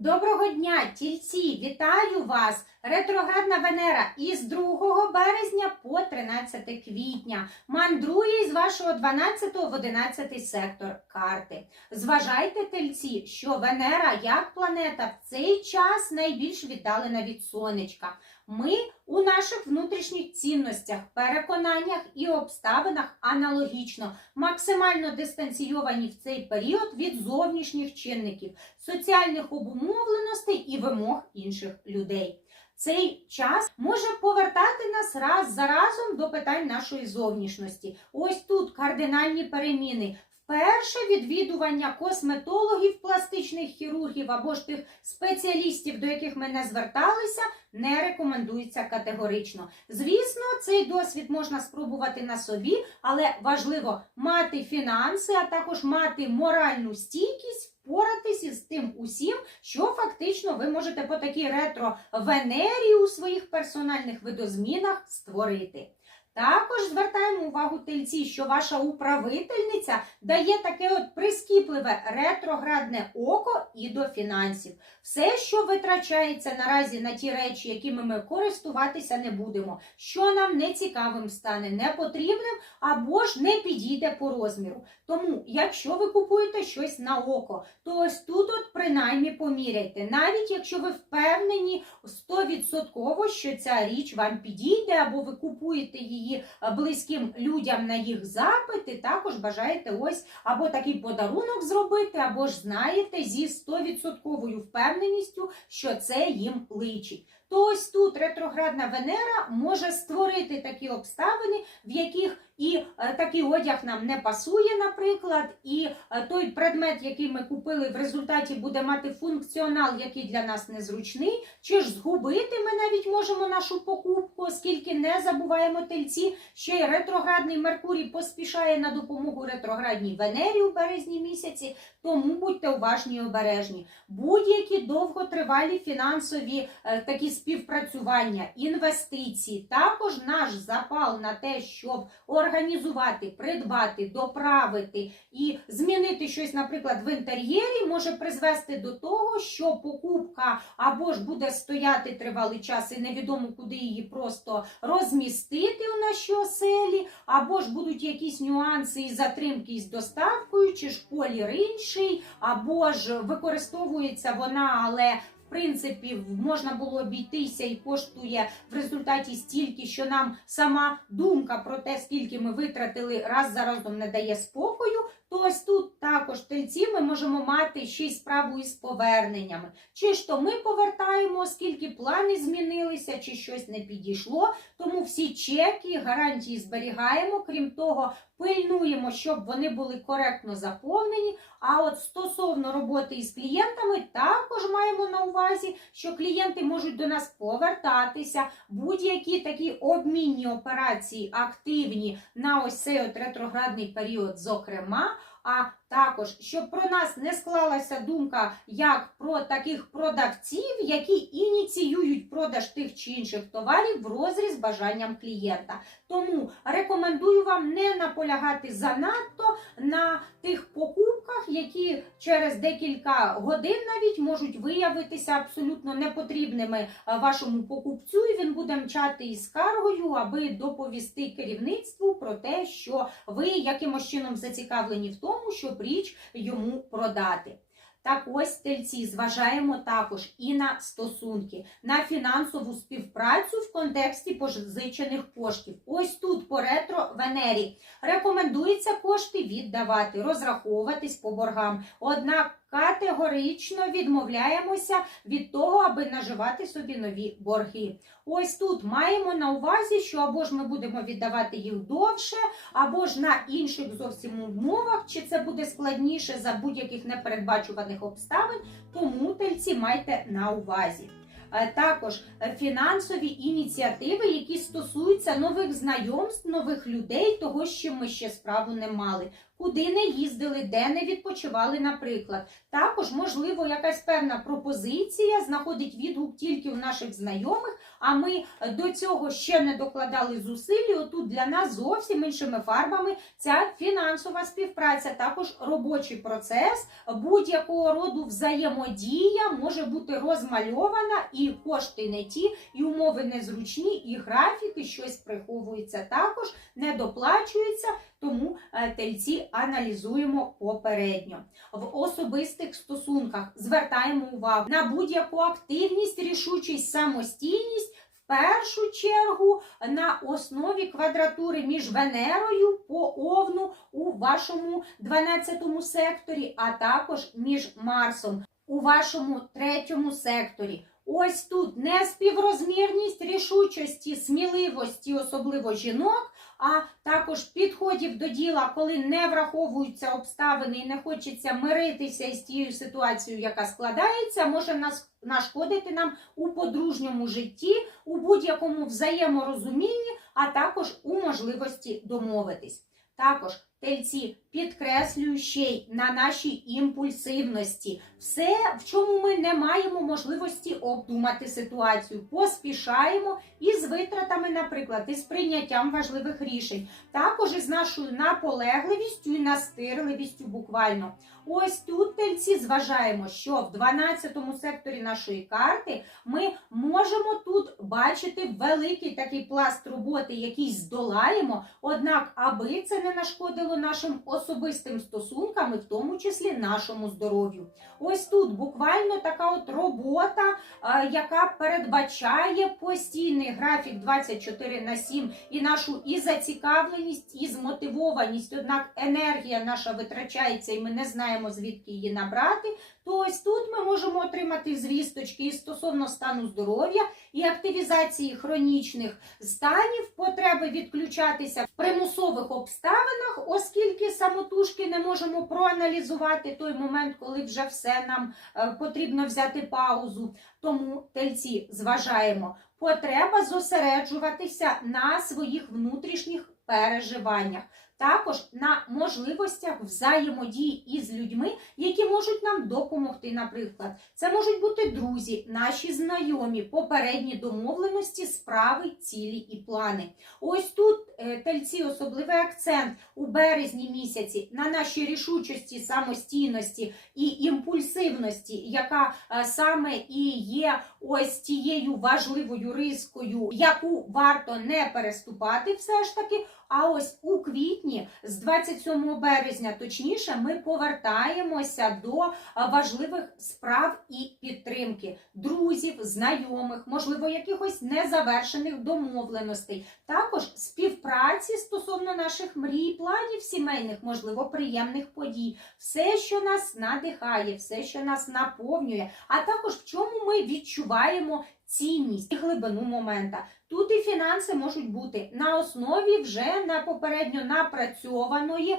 Доброго дня, тільці! Вітаю вас! Ретроградна Венера із 2 березня по 13 квітня мандрує із вашого 12 в 11 сектор карти. Зважайте, тельці, що Венера як планета в цей час найбільш віддалена від сонечка. Ми у наших внутрішніх цінностях, переконаннях і обставинах аналогічно максимально дистанційовані в цей період від зовнішніх чинників, соціальних обумовленостей і вимог інших людей. Цей час може повертати нас раз за разом до питань нашої зовнішності. Ось тут кардинальні переміни. Перше відвідування косметологів, пластичних хірургів або ж тих спеціалістів, до яких ми не зверталися, не рекомендується категорично. Звісно, цей досвід можна спробувати на собі, але важливо мати фінанси, а також мати моральну стійкість. Впоратись із тим усім, що фактично ви можете по такій ретро-венері у своїх персональних видозмінах створити. Також звертаємо увагу тельці, що ваша управительниця дає таке от прискіпливе ретроградне око і до фінансів. Все, що витрачається наразі на ті речі, якими ми користуватися не будемо, що нам не цікавим стане, не потрібним або ж не підійде по розміру. Тому, якщо ви купуєте щось на око, то ось тут от принаймні поміряйте. Навіть якщо ви впевнені 100%, що ця річ вам підійде, або ви купуєте її близьким людям на їх запити, також бажаєте ось або такий подарунок зробити, або ж знаєте зі 100% впевненістю, що це їм личить. То ось тут ретроградна Венера може створити такі обставини, в яких і е, такий одяг нам не пасує, наприклад, і е, той предмет, який ми купили, в результаті буде мати функціонал, який для нас незручний, чи ж згубити ми навіть можемо нашу покупку, оскільки не забуваємо тельці, ще й ретроградний Меркурій поспішає на допомогу ретроградній Венері у березні місяці, тому будьте уважні і обережні. Будь-які довготривалі фінансові е, такі співпрацювання, інвестиції, також наш запал на те, щоб організувати, придбати, доправити і змінити щось, наприклад, в інтер'єрі, може призвести до того, що покупка або ж буде стояти тривалий час, і невідомо куди її просто розмістити у нашій оселі, або ж будуть якісь нюанси і затримки із доставкою, чи ж колір інший, або ж використовується вона, але принципі, можна було обійтися і коштує в результаті стільки, що нам сама думка про те, скільки ми витратили, раз за разом не дає спокою. То ось тут також тельці ми можемо мати ще й справу із поверненнями. Чи ж то ми повертаємо, оскільки плани змінилися, чи щось не підійшло. Тому всі чеки, гарантії зберігаємо. Крім того, пильнуємо, щоб вони були коректно заповнені. А от стосовно роботи із клієнтами, також маємо на увазі, що клієнти можуть до нас повертатися, будь-які такі обмінні операції активні на ось цей от ретроградний період, зокрема. А також, щоб про нас не склалася думка як про таких продавців, які ініціюють продаж тих чи інших товарів в розріз бажанням клієнта. Тому рекомендую вам не наполягати занадто на тих покупках, які через декілька годин навіть можуть виявитися абсолютно непотрібними вашому покупцю, і він буде мчати із скаргою, аби доповісти керівництву про те, що ви якимось чином зацікавлені в тому, щоб річ йому продати. Так ось тельці зважаємо також і на стосунки, на фінансову співпрацю в контексті позичених коштів. Ось тут по ретро Венері рекомендується кошти віддавати, розраховуватись по боргам. Однак категорично відмовляємося від того, аби наживати собі нові борги. Ось тут маємо на увазі, що або ж ми будемо віддавати їх довше, або ж на інших зовсім умовах, чи це буде складніше за будь-яких непередбачуваних обставин, тому тельці майте на увазі. Е, Також е, фінансові ініціативи, які стосуються нових знайомств, нових людей, того, з ми ще справу не мали. куди не їздили, де не відпочивали, наприклад. Також, можливо, якась певна пропозиція знаходить відгук тільки у наших знайомих, а ми до цього ще не докладали зусиль. і Отут для нас зовсім іншими фарбами ця фінансова співпраця, також робочий процес будь-якого роду взаємодія може бути розмальована, і кошти не ті, і умови незручні, і графіки, щось приховується також, не доплачується. Тому е, тельці аналізуємо попередньо. В особистих стосунках звертаємо увагу на будь-яку активність, рішучість, самостійність. В першу чергу на основі квадратури між Венерою по Овну у вашому 12 секторі, а також між Марсом у вашому третьому секторі. Ось тут неспіврозмірність рішучості, сміливості, особливо жінок, а також підходів до діла, коли не враховуються обставини і не хочеться миритися із тією ситуацією, яка складається, може нас нашкодити нам у подружньому житті, у будь-якому взаєморозумінні, а також у можливості домовитись. Також тельці підкреслюю ще й на нашій імпульсивності. Все, в чому ми не маємо можливості обдумати ситуацію, поспішаємо із витратами, наприклад, із прийняттям важливих рішень, також із нашою наполегливістю і настирливістю буквально. Ось тут тельці зважаємо, що в 12 секторі нашої карти ми можемо тут бачити великий такий пласт роботи, який здолаємо. Однак, аби це не нашкодило нашим особистим стосункам, і в тому числі нашому здоров'ю. Ось тут буквально така от робота, е, яка передбачає постійний графік 24 на 7 і нашу і зацікавленість, і змотивованість. Однак енергія наша витрачається, і ми не знаємо звідки її набрати. То ось тут ми можемо отримати звісточки і стосовно стану здоров'я і активізації хронічних станів, потреби відключатися в примусових обставинах, оскільки самотужки не можемо проаналізувати той момент, коли вже все нам е, потрібно взяти паузу. Тому тельці зважаємо, потреба зосереджуватися на своїх внутрішніх переживаннях. Також на можливостях взаємодії із людьми, які можуть нам допомогти. Наприклад, це можуть бути друзі, наші знайомі, попередні домовленості, справи, цілі і плани. Ось тут тельці особливий акцент у березні місяці на нашій рішучості, самостійності і імпульсивності, яка е, саме і є ось тією важливою рискою, яку варто не переступати, все ж таки. А ось у квітні, з 27 березня, точніше, ми повертаємося до важливих справ і підтримки друзів, знайомих, можливо, якихось незавершених домовленостей, також співпраці стосовно наших мрій, планів сімейних, можливо, приємних подій, все, що нас надихає, все, що нас наповнює, а також в чому ми відчуваємо цінність і глибину момента. Тут і фінанси можуть бути на основі вже на попередньо напрацьованої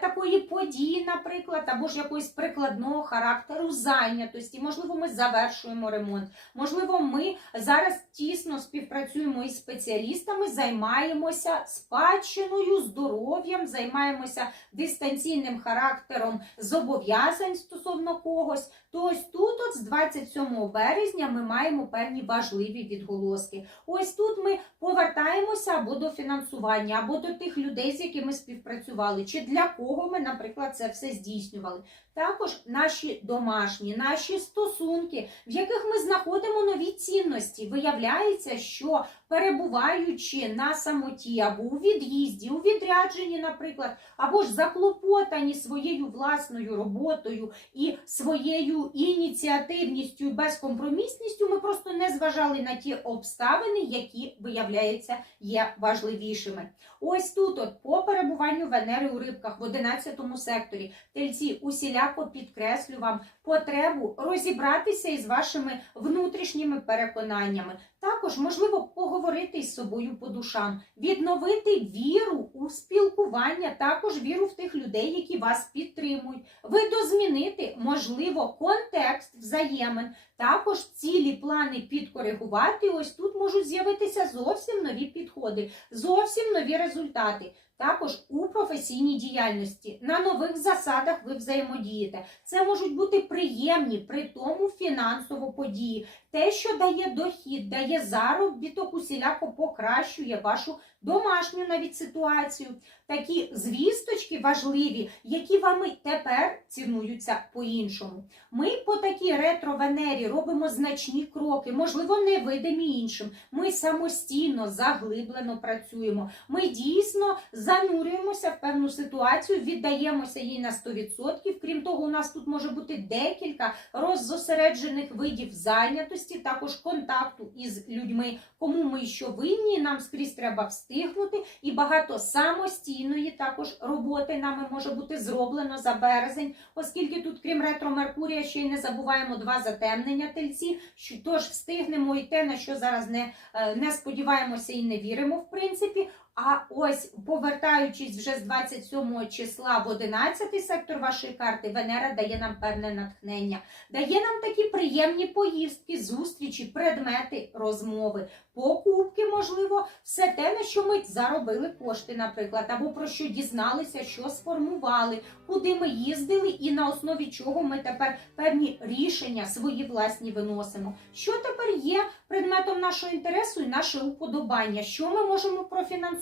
такої події, наприклад, або ж якогось прикладного характеру зайнятості. Можливо, ми завершуємо ремонт. Можливо, ми зараз тісно співпрацюємо із спеціалістами, займаємося спадщиною, здоров'ям, займаємося дистанційним характером зобов'язань стосовно когось. То ось тут, от з 27 березня, ми маємо певні важливі відголоски. Ось тут ми повертаємося або до фінансування, або до тих людей, з якими співпрацювали, чи для кого ми, наприклад, це все здійснювали. Також наші домашні, наші стосунки, в яких ми знаходимо нові цінності. Виявляється, що перебуваючи на самоті або у від'їзді, у відрядженні, наприклад, або ж заклопотані своєю власною роботою і своєю ініціативністю і безкомпромісністю, ми просто не зважали на ті обставини, які, виявляється, є важливішими. Ось тут, от по перебуванню Венери у рибках в 11 секторі, тельці усіляко підкреслю вам потребу розібратися із вашими внутрішніми переконаннями. Також можливо поговорити із собою по душам, відновити віру у спілкування, також віру в тих людей, які вас підтримують, видозмінити, можливо, контекст взаємин, Також цілі плани підкоригувати. Ось тут можуть з'явитися зовсім нові підходи, зовсім нові результати. Також у професійній діяльності на нових засадах ви взаємодієте. Це можуть бути приємні, при тому фінансово події. Те, що дає дохід, дає заробіток, усіляко покращує вашу домашню навіть ситуацію. Такі звісточки важливі, які вами тепер цінуються по-іншому. Ми по такій ретро-венері робимо значні кроки, можливо, невидимі іншим. Ми самостійно, заглиблено працюємо. Ми дійсно занурюємося в певну ситуацію, віддаємося їй на 100%. Крім того, у нас тут може бути декілька роззосереджених видів зайнятості, також контакту із людьми, кому ми що винні, нам скрізь треба встигнути, і багато самостійної також роботи нами може бути зроблено за березень, оскільки тут, крім ретро Меркурія, ще й не забуваємо два затемнення тельці. що Тож встигнемо і те, на що зараз не, е, не сподіваємося і не віримо, в принципі. А ось повертаючись вже з 27 числа в 11 сектор вашої карти, Венера дає нам певне натхнення, дає нам такі приємні поїздки, зустрічі, предмети, розмови, покупки, можливо, все те, на що ми заробили кошти, наприклад, або про що дізналися, що сформували, куди ми їздили, і на основі чого ми тепер певні рішення свої власні виносимо. Що тепер є предметом нашого інтересу і наше уподобання, що ми можемо профінансувати,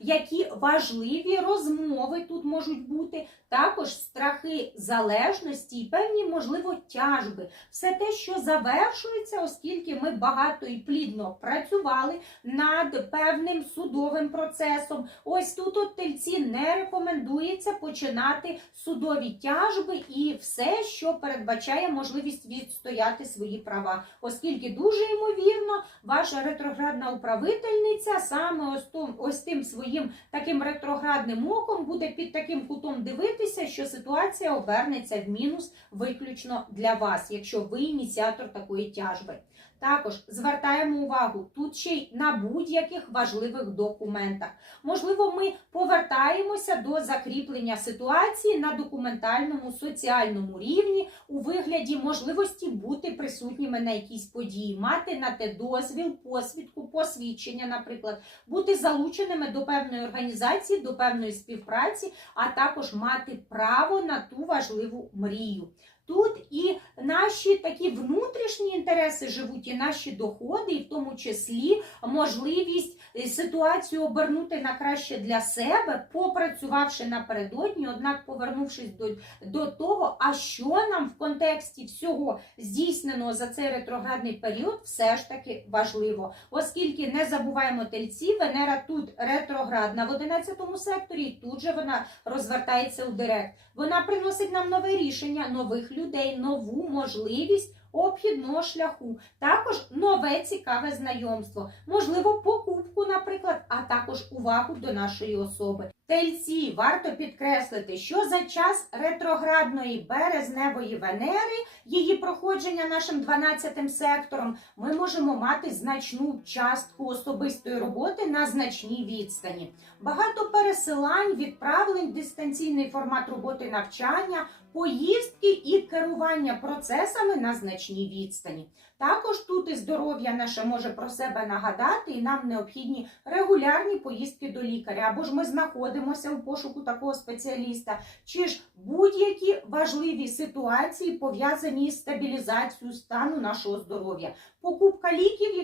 які важливі розмови тут можуть бути, також страхи залежності і певні, можливо, тяжби. Все те, що завершується, оскільки ми багато і плідно працювали над певним судовим процесом. Ось тут от тельці не рекомендується починати судові тяжби і все, що передбачає можливість відстояти свої права, оскільки дуже ймовірно, ваша ретроградна управительниця саме ось, том, ось тим своїм таким ретроградним оком буде під таким кутом дивитися, що ситуація обернеться в мінус виключно для вас, якщо ви ініціатор такої тяжби. Також звертаємо увагу тут ще й на будь-яких важливих документах. Можливо, ми повертаємося до закріплення ситуації на документальному соціальному рівні у вигляді можливості бути присутніми на якійсь події, мати на те дозвіл, посвідку, посвідчення, наприклад, бути залученими до певної організації, до певної співпраці, а також мати право на ту важливу мрію. Тут і наші такі внутрішні інтереси живуть, і наші доходи, і в тому числі можливість е, ситуацію обернути на краще для себе, попрацювавши напередодні, однак повернувшись до, до того, а що нам в контексті всього здійсненого за цей ретроградний період, все ж таки важливо, оскільки не забуваємо тельці, Венера тут ретроградна в 11 секторі, і тут же вона розвертається у директ. Вона приносить нам нове рішення нових людей, нову можливість обхідного шляху, також нове цікаве знайомство, можливо, покупку, наприклад, а також увагу до нашої особи. Тельці варто підкреслити, що за час ретроградної березневої Венери, її проходження нашим 12 сектором, ми можемо мати значну частку особистої роботи на значній відстані. Багато пересилань, відправлень, дистанційний формат роботи навчання, поїздки і керування процесами на значній відстані. Також тут і здоров'я наше може про себе нагадати, і нам необхідні регулярні поїздки до лікаря, або ж ми знаходимося у пошуку такого спеціаліста, чи ж будь-які важливі ситуації пов'язані з стабілізацією стану нашого здоров'я. Покупка ліків,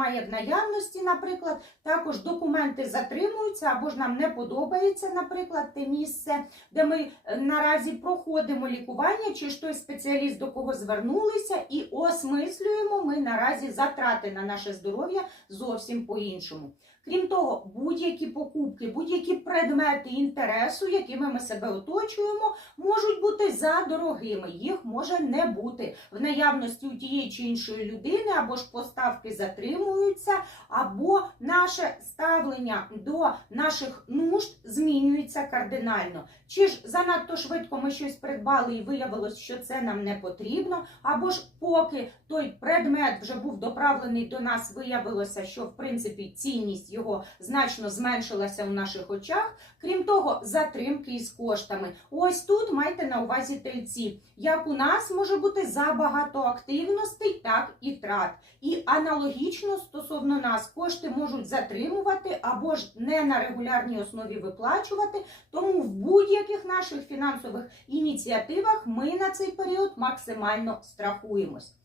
немає в наявності, наприклад, також документи затримуються, або ж нам не подобається, наприклад, те місце, де ми е, наразі проходимо лікування, чи ж той спеціаліст до кого звернулися, і осмислюємо ми наразі затрати на наше здоров'я зовсім по-іншому. Крім того, будь-які покупки, будь-які предмети інтересу, якими ми себе оточуємо, можуть бути задорогими. Їх може не бути в наявності у тієї чи іншої людини, або ж поставки затримуються, або наше ставлення до наших нужд змінюється кардинально. Чи ж занадто швидко ми щось придбали і виявилось, що це нам не потрібно, або ж поки той предмет вже був доправлений до нас, виявилося, що в принципі цінність вартість його значно зменшилася у наших очах. Крім того, затримки із коштами. Ось тут майте на увазі тельці. Як у нас може бути забагато активностей, так і трат. І аналогічно стосовно нас кошти можуть затримувати або ж не на регулярній основі виплачувати. Тому в будь-яких наших фінансових ініціативах ми на цей період максимально страхуємось.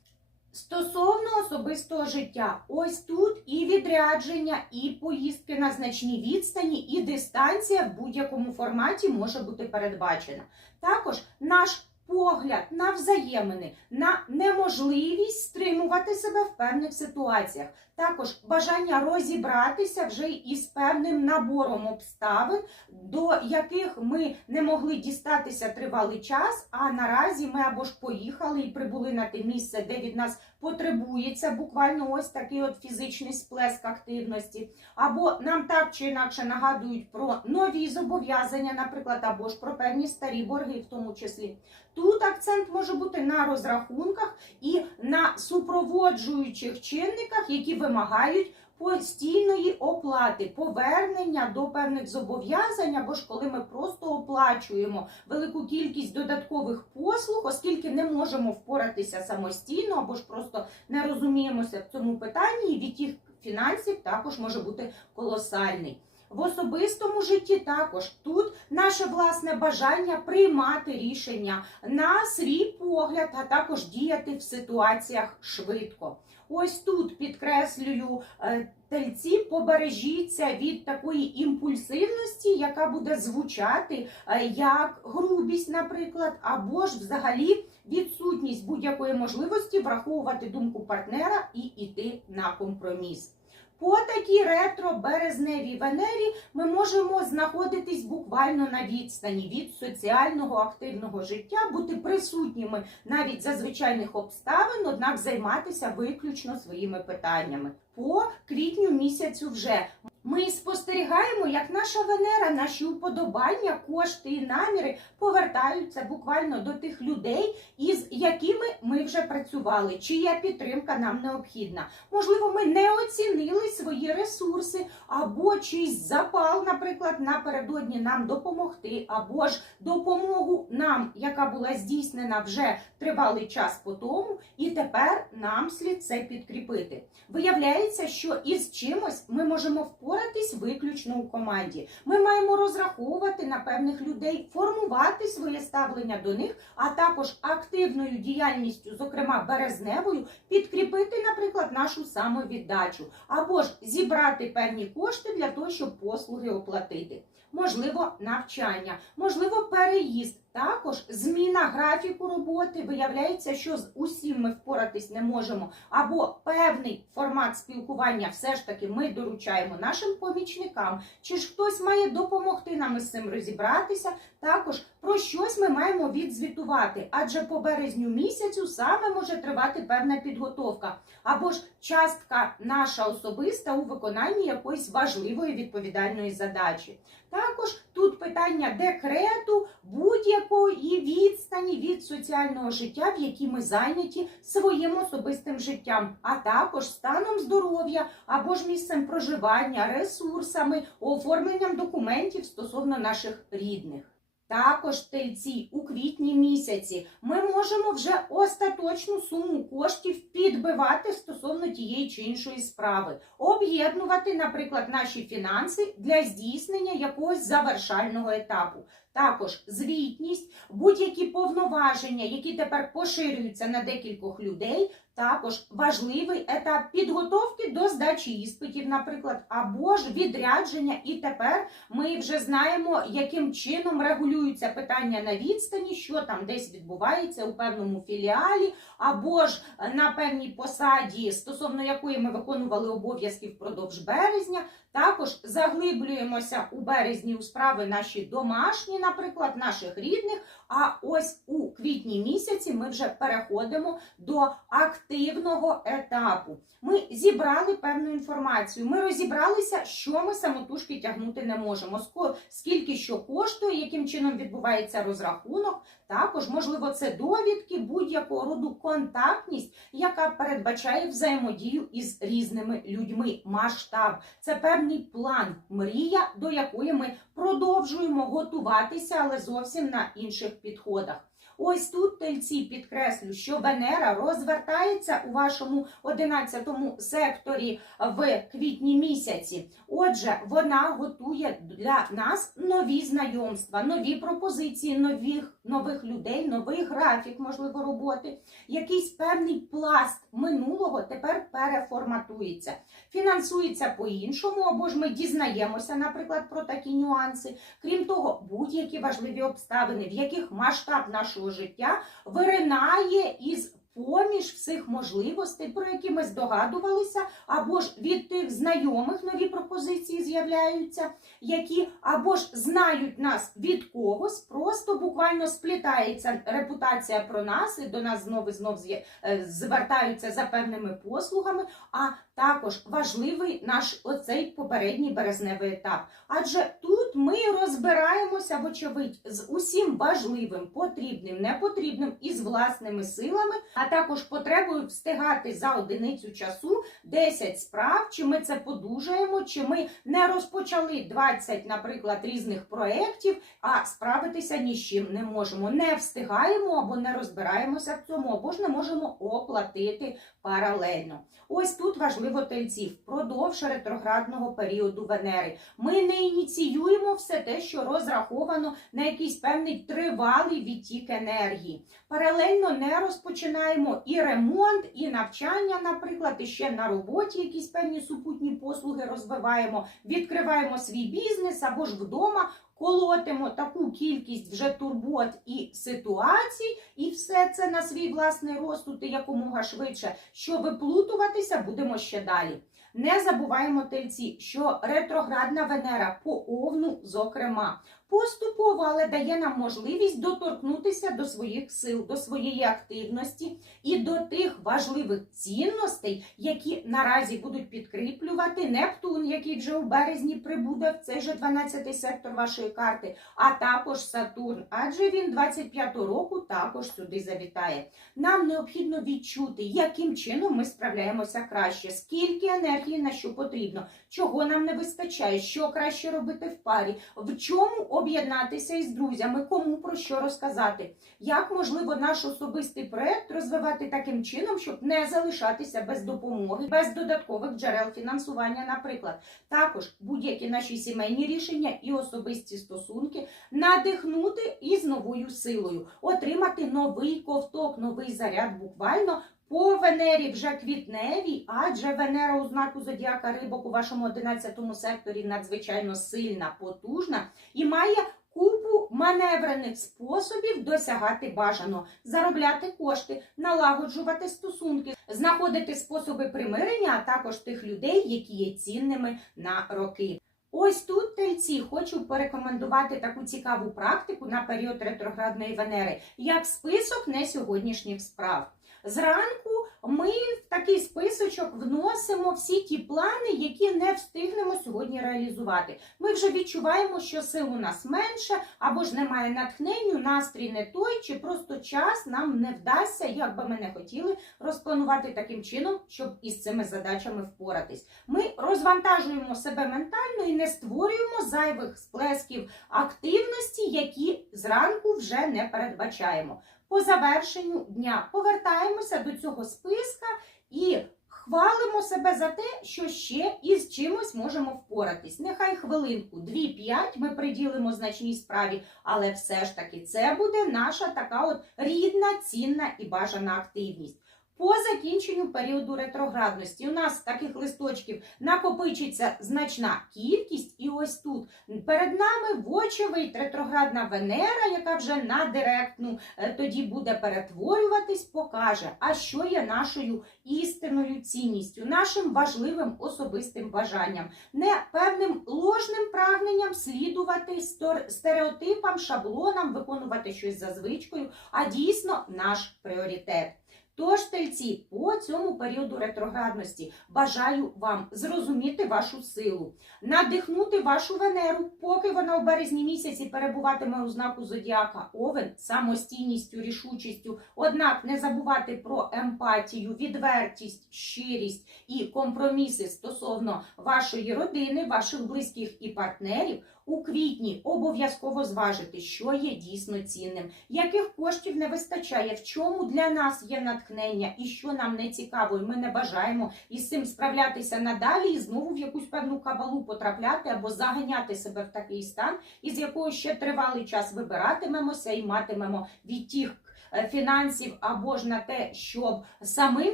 Стосовно особистого життя, ось тут і відрядження, і поїздки на значній відстані, і дистанція в будь-якому форматі може бути передбачена. Також наш погляд на взаємини, на неможливість стримувати себе в певних ситуаціях, також бажання розібратися вже із певним набором обставин, до яких ми не могли дістатися тривалий час. А наразі ми або ж поїхали і прибули на те місце, де від нас потребується буквально ось такий от фізичний сплеск активності, або нам так чи інакше нагадують про нові зобов'язання, наприклад, або ж про певні старі борги, в тому числі. Тут акцент може бути на розрахунках і на супроводжуючих чинниках, які вимагають постійної оплати, повернення до певних зобов'язань, або ж коли ми просто оплачуємо велику кількість додаткових послуг, оскільки не можемо впоратися самостійно, або ж просто не розуміємося в цьому питанні, і відтік фінансів також може бути колосальний. В особистому житті також тут наше власне бажання приймати рішення на свій погляд, а також діяти в ситуаціях швидко. Ось тут підкреслюю е, тельці, побережіться від такої імпульсивності, яка буде звучати е, як грубість, наприклад, або ж взагалі відсутність будь-якої можливості враховувати думку партнера і йти на компроміс. По такій ретро-березневій Венері ми можемо знаходитись буквально на відстані від соціального активного життя, бути присутніми навіть за звичайних обставин, однак займатися виключно своїми питаннями. По квітню місяцю вже ми спостерігаємо, як наша Венера, наші уподобання, кошти і наміри повертаються буквально до тих людей, із якими ми вже працювали, чия підтримка нам необхідна. Можливо, ми не оцінили свої ресурси, або чийсь запал, наприклад, напередодні нам допомогти, або ж допомогу нам, яка була здійснена вже тривалий час по тому, і тепер нам слід це підкріпити. Виявляється, що із чимось ми можемо впоратись виключно у команді. Ми маємо розраховувати на певних людей, формувати своє ставлення до них, а також активною діяльністю, зокрема березневою, підкріпити, наприклад, нашу самовіддачу, або ж зібрати певні кошти для того, щоб послуги оплатити. Можливо, навчання, можливо, переїзд. Також зміна графіку роботи. Виявляється, що з усім ми впоратись не можемо, або певний формат спілкування все ж таки ми доручаємо нашим помічникам, чи ж хтось має допомогти нам із цим розібратися. Також про щось ми маємо відзвітувати, адже по березню місяцю саме може тривати певна підготовка, або ж частка наша особиста у виконанні якоїсь важливої відповідальної задачі. Також тут питання декрету, будь-якої відстані від соціального життя, в якій ми зайняті своїм особистим життям, а також станом здоров'я або ж місцем проживання, ресурсами, оформленням документів стосовно наших рідних. Також тельці у квітні місяці ми можемо вже остаточну суму коштів підбивати стосовно тієї чи іншої справи, об'єднувати, наприклад, наші фінанси для здійснення якогось завершального етапу. Також звітність, будь-які повноваження, які тепер поширюються на декількох людей. Також важливий етап підготовки до здачі іспитів, наприклад, або ж відрядження. І тепер ми вже знаємо, яким чином регулюються питання на відстані, що там десь відбувається у певному філіалі, або ж на певній посаді, стосовно якої ми виконували обов'язки впродовж березня. Також заглиблюємося у березні у справи наші домашні, наприклад, наших рідних, А ось у квітні місяці ми вже переходимо до активного етапу. Ми зібрали певну інформацію. Ми розібралися, що ми самотужки тягнути не можемо. Скільки що коштує, яким чином відбувається розрахунок. Також, можливо, це довідки будь-якого роду контактність, яка передбачає взаємодію із різними людьми. Масштаб це певний план, мрія, до якої ми продовжуємо готуватися, але зовсім на інших підходах. Ось тут тельці підкреслю, що Венера розвертається у вашому 11 секторі в квітні місяці. Отже, вона готує для нас нові знайомства, нові пропозиції, нових, нових людей, новий графік, можливо, роботи. Якийсь певний пласт минулого тепер переформатується, фінансується по-іншому, або ж ми дізнаємося, наприклад, про такі нюанси. Крім того, будь-які важливі обставини, в яких масштаб нашого життя виринає із поміж всіх можливостей, про які ми здогадувалися, або ж від тих знайомих нові пропозиції з'являються, які або ж знають нас від когось, просто буквально сплітається репутація про нас, і до нас знову і знов е, звертаються за певними послугами. А також важливий наш оцей попередній березневий етап. Адже тут ми розбираємося, вочевидь, з усім важливим, потрібним, непотрібним і з власними силами, а також потребою встигати за одиницю часу 10 справ, чи ми це подужаємо, чи ми не розпочали 20, наприклад, різних проєктів, а справитися ні з чим не можемо. Не встигаємо або не розбираємося в цьому, або ж не можемо оплатити паралельно. Ось тут важливо тельці впродовж ретроградного періоду Венери. Ми не ініціюємо все те, що розраховано на якийсь певний тривалий відтік енергії. Паралельно не розпочинаємо і ремонт, і навчання, наприклад, і ще на роботі якісь певні супутні послуги розвиваємо, відкриваємо свій бізнес або ж вдома. Колотимо таку кількість вже турбот і ситуацій, і все це на свій власний розсуд і якомога швидше, що виплутуватися будемо ще далі. Не забуваємо тельці, що ретроградна Венера по овну, зокрема, поступово, але дає нам можливість доторкнутися до своїх сил, до своєї активності і до тих важливих цінностей, які наразі будуть підкріплювати Нептун, який вже у березні прибуде в цей же 12-й сектор вашої карти, а також Сатурн, адже він 25-го року також сюди завітає. Нам необхідно відчути, яким чином ми справляємося краще, скільки енергії на що потрібно, чого нам не вистачає, що краще робити в парі, в чому об'єднатися із друзями, кому про що розказати, як можливо наш особистий проект розвивати таким чином, щоб не залишатися без допомоги, без додаткових джерел фінансування, наприклад. Також будь-які наші сімейні рішення і особисті стосунки надихнути із новою силою, отримати новий ковток, новий заряд буквально. По Венері вже квітневій, адже Венера у знаку зодіака рибок у вашому 11 секторі надзвичайно сильна, потужна і має купу маневрених способів досягати бажаного, заробляти кошти, налагоджувати стосунки, знаходити способи примирення, а також тих людей, які є цінними на роки. Ось тут тельці хочу порекомендувати таку цікаву практику на період ретроградної Венери, як список несьогоднішніх справ. Зранку ми в такий списочок вносимо всі ті плани, які не встигнемо сьогодні реалізувати. Ми вже відчуваємо, що сил у нас менше, або ж немає натхненню, настрій не той, чи просто час нам не вдасться, як би ми не хотіли, розпланувати таким чином, щоб із цими задачами впоратись. Ми розвантажуємо себе ментально і не створюємо зайвих сплесків активності, які зранку вже не передбачаємо. По завершенню дня повертаємося до цього списка і хвалимо себе за те, що ще із чимось можемо впоратись. Нехай хвилинку, 2-5 ми приділимо значній справі, але все ж таки це буде наша така от рідна, цінна і бажана активність. По закінченню періоду ретроградності у нас таких листочків накопичиться значна кількість, і ось тут перед нами вочевидь ретроградна Венера, яка вже на директну е, тоді буде перетворюватись, покаже, а що є нашою істинною цінністю, нашим важливим особистим бажанням, не певним ложним прагненням слідувати стереотипам, шаблонам, виконувати щось за звичкою, а дійсно наш пріоритет. Тож, тельці, по цьому періоду ретроградності бажаю вам зрозуміти вашу силу, надихнути вашу Венеру, поки вона у березні місяці перебуватиме у знаку Зодіака Овен самостійністю, рішучістю. Однак не забувати про емпатію, відвертість, щирість і компроміси стосовно вашої родини, ваших близьких і партнерів. У квітні обов'язково зважити, що є дійсно цінним, яких коштів не вистачає, в чому для нас є натхнення і що нам не цікаво, і ми не бажаємо із цим справлятися надалі і знову в якусь певну кабалу потрапляти або заганяти себе в такий стан, із якого ще тривалий час вибиратимемося і матимемо відтік е, фінансів або ж на те, щоб самим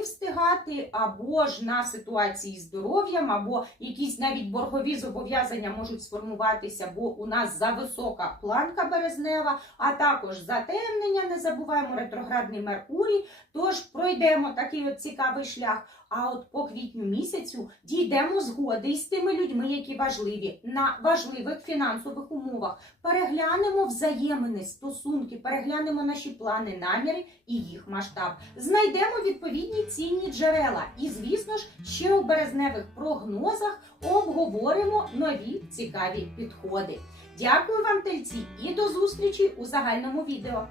встигати, або ж на ситуації здоров'ям, або якісь навіть боргові зобов'язання можуть сформуватися, бо у нас за висока планка березнева, а також затемнення, не забуваємо ретроградний Меркурій. Тож пройдемо такий от цікавий шлях. А от по квітню місяцю дійдемо згоди із тими людьми, які важливі на важливих фінансових умовах. Переглянемо взаємини, стосунки, переглянемо наші плани, наміри і їх масштаб. Знайдемо відповідні цінні джерела. І, звісно ж, ще у березневих прогнозах обговоримо нові цікаві підходи. Дякую вам, тельці, і до зустрічі у загальному відео.